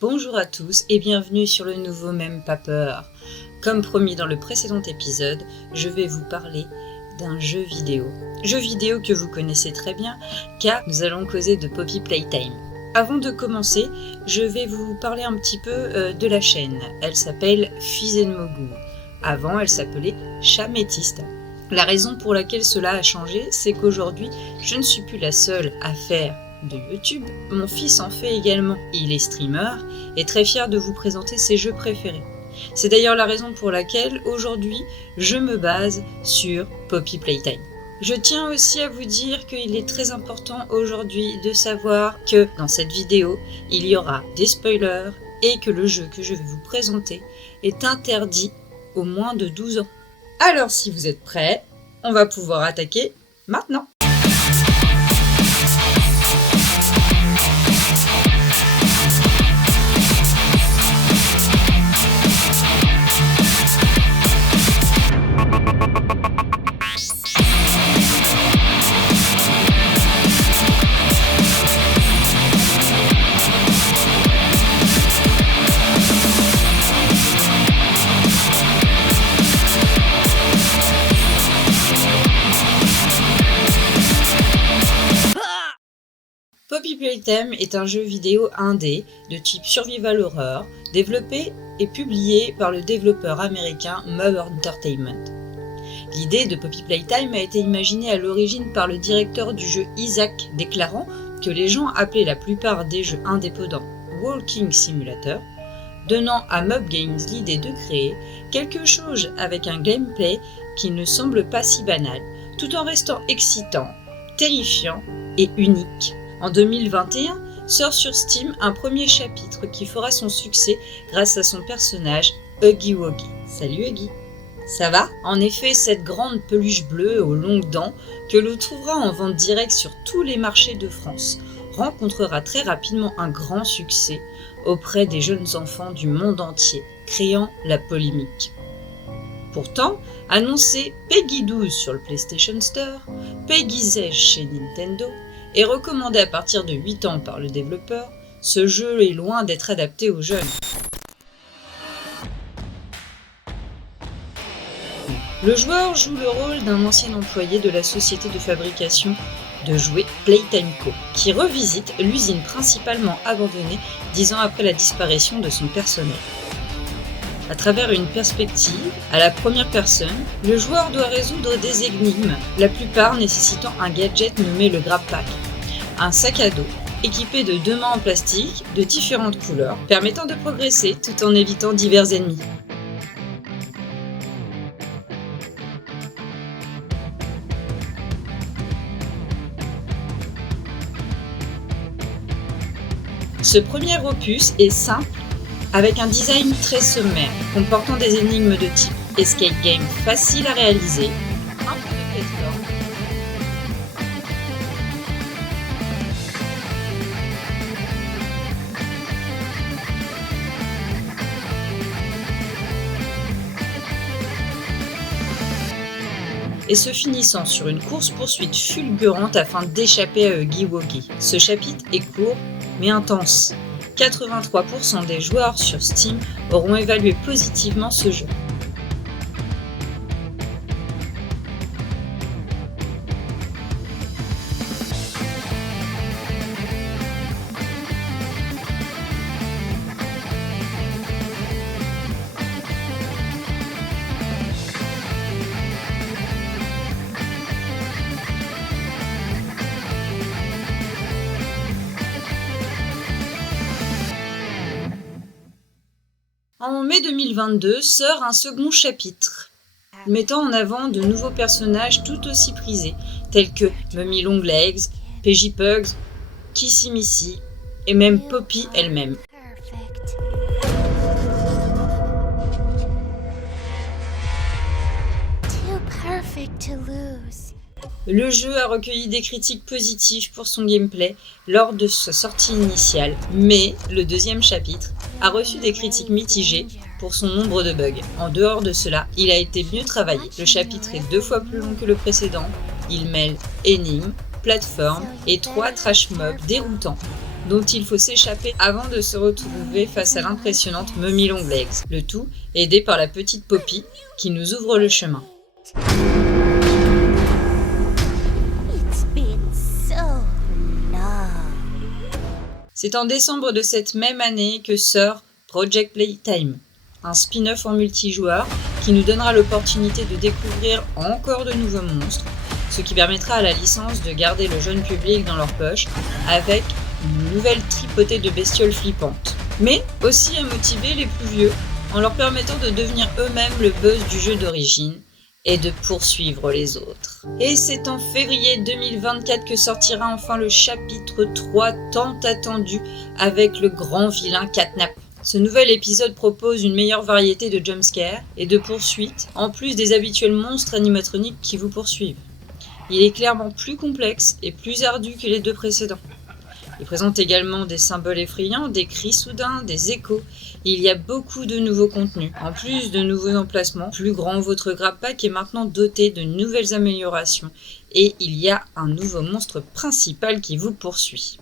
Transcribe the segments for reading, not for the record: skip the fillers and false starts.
Bonjour à tous et bienvenue sur le nouveau Même pas peur. Comme promis dans le précédent épisode, je vais vous parler d'un jeu vidéo. Jeu vidéo que vous connaissez très bien car nous allons causer de Poppy Playtime. Avant de commencer, je vais vous parler un petit peu de la chaîne. Elle s'appelle Fizz & Mogu. Avant, elle s'appelait Chat Métiste. La raison pour laquelle cela a changé, c'est qu'aujourd'hui, je ne suis plus la seule à faire de YouTube. Mon fils en fait également. Il est streamer et très fier de vous présenter ses jeux préférés. C'est d'ailleurs la raison pour laquelle aujourd'hui je me base sur Poppy Playtime. Je tiens aussi à vous dire qu'il est très important aujourd'hui de savoir que dans cette vidéo il y aura des spoilers et que le jeu que je vais vous présenter est interdit aux moins de 12 ans. Alors si vous êtes prêts, on va pouvoir attaquer maintenant. Poppy Playtime est un jeu vidéo indé de type survival horror, développé et publié par le développeur américain Mob Entertainment. L'idée de Poppy Playtime a été imaginée à l'origine par le directeur du jeu Isaac, déclarant que les gens appelaient la plupart des jeux indépendants Walking Simulator, donnant à Mob Games l'idée de créer quelque chose avec un gameplay qui ne semble pas si banal, tout en restant excitant, terrifiant et unique. En 2021, sort sur Steam un premier chapitre qui fera son succès grâce à son personnage Huggy Wuggy. Salut Huggy, ça va? En effet, cette grande peluche bleue aux longues dents, que l'on trouvera en vente directe sur tous les marchés de France, rencontrera très rapidement un grand succès auprès des jeunes enfants du monde entier, créant la polémique. Pourtant, annoncé Peggy 12 sur le PlayStation Store, Peggy 16 chez Nintendo, et recommandé à partir de 8 ans par le développeur, ce jeu est loin d'être adapté aux jeunes. Le joueur joue le rôle d'un ancien employé de la société de fabrication de jouets Playtime Co, qui revisite l'usine principalement abandonnée 10 ans après la disparition de son personnel. À travers une perspective, à la première personne, le joueur doit résoudre des énigmes, la plupart nécessitant un gadget nommé le Grab Pack, un sac à dos équipé de 2 mains en plastique de différentes couleurs, permettant de progresser tout en évitant divers ennemis. Ce premier opus est simple, avec un design très sommaire, comportant des énigmes de type escape game facile à réaliser, un peu de plateforme, et se finissant sur une course-poursuite fulgurante afin d'échapper à Huggy Wuggy. Ce chapitre est court mais intense. 83% des joueurs sur Steam auront évalué positivement ce jeu. En mai 2022 sort un second chapitre, mettant en avant de nouveaux personnages tout aussi prisés, tels que Mummy Longlegs, Peggy Pugs, Kissy Missy et même Poppy elle-même. Le jeu a recueilli des critiques positives pour son gameplay lors de sa sortie initiale, mais le deuxième chapitre a reçu des critiques mitigées pour son nombre de bugs. En dehors de cela, il a été mieux travaillé. Le chapitre est 2 fois plus long que le précédent, il mêle énigmes, plateformes et 3 trash mobs déroutants, dont il faut s'échapper avant de se retrouver face à l'impressionnante Mummy Longlegs. Le tout aidé par la petite Poppy qui nous ouvre le chemin. C'est en décembre de cette même année que sort Project Playtime, un spin-off en multijoueur qui nous donnera l'opportunité de découvrir encore de nouveaux monstres, ce qui permettra à la licence de garder le jeune public dans leur poche avec une nouvelle tripotée de bestioles flippantes. Mais aussi à motiver les plus vieux en leur permettant de devenir eux-mêmes le buzz du jeu d'origine et de poursuivre les autres. Et c'est en février 2024 que sortira enfin le chapitre 3 tant attendu avec le grand vilain Catnap. Ce nouvel épisode propose une meilleure variété de jumpscares et de poursuites, en plus des habituels monstres animatroniques qui vous poursuivent. Il est clairement plus complexe et plus ardu que les deux précédents. Il présente également des symboles effrayants, des cris soudains, des échos. Il y a beaucoup de nouveaux contenus. En plus de nouveaux emplacements, plus grand, votre grab-pack est maintenant doté de nouvelles améliorations. Et il y a un nouveau monstre principal qui vous poursuit.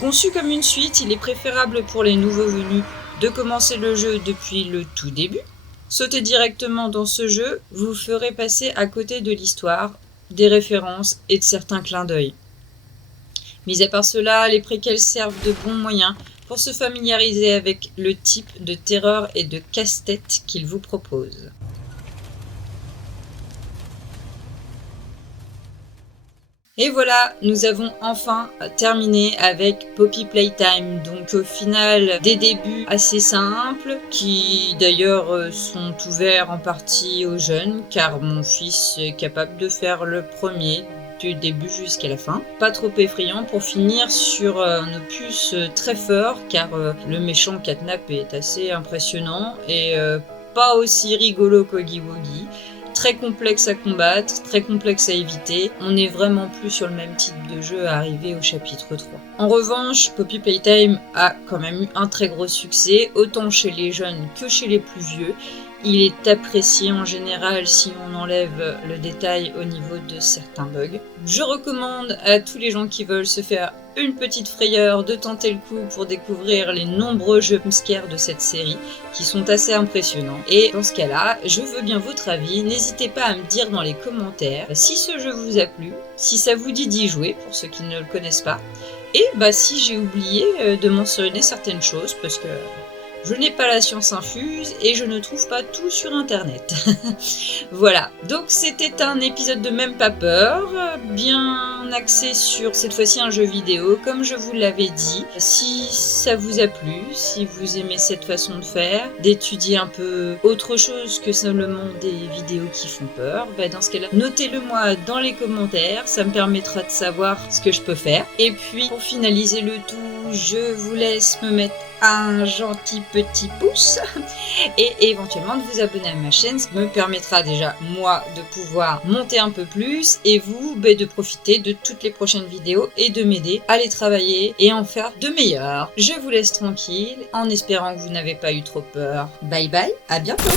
Conçu comme une suite, il est préférable pour les nouveaux venus de commencer le jeu depuis le tout début. Sautez directement dans ce jeu, vous ferez passer à côté de l'histoire, des références et de certains clins d'œil. Mis à part cela, les préquels servent de bons moyens pour se familiariser avec le type de terreur et de casse-tête qu'ils vous proposent. Et voilà, nous avons enfin terminé avec Poppy Playtime. Donc au final, des débuts assez simples, qui d'ailleurs sont ouverts en partie aux jeunes, car mon fils est capable de faire le premier du début jusqu'à la fin. Pas trop effrayant pour finir sur un opus très fort, car le méchant Catnap est assez impressionnant et pas aussi rigolo qu'Oogie Woogie. Très complexe à combattre, très complexe à éviter. On n'est vraiment plus sur le même type de jeu à arriver au chapitre 3. En revanche, Poppy Playtime a quand même eu un très gros succès, autant chez les jeunes que chez les plus vieux. Il est apprécié en général si on enlève le détail au niveau de certains bugs. Je recommande à tous les gens qui veulent se faire une petite frayeur de tenter le coup pour découvrir les nombreux jumpscares de cette série qui sont assez impressionnants. Et dans ce cas-là, je veux bien votre avis. N'hésitez pas à me dire dans les commentaires si ce jeu vous a plu, si ça vous dit d'y jouer pour ceux qui ne le connaissent pas. Et si j'ai oublié de mentionner certaines choses parce que je n'ai pas la science infuse et je ne trouve pas tout sur internet. Voilà, donc c'était un épisode de Même pas peur, bien axé sur cette fois-ci un jeu vidéo, comme je vous l'avais dit. Si ça vous a plu, si vous aimez cette façon de faire, d'étudier un peu autre chose que seulement des vidéos qui font peur, dans ce cas-là, notez-le moi dans les commentaires, ça me permettra de savoir ce que je peux faire. Et puis, pour finaliser le tout, je vous laisse me mettre un gentil petit pouce et éventuellement de vous abonner à ma chaîne, ce qui me permettra déjà moi de pouvoir monter un peu plus et vous de profiter de toutes les prochaines vidéos et de m'aider à les travailler et en faire de meilleures. Je vous laisse tranquille en espérant que vous n'avez pas eu trop peur. Bye bye, à bientôt.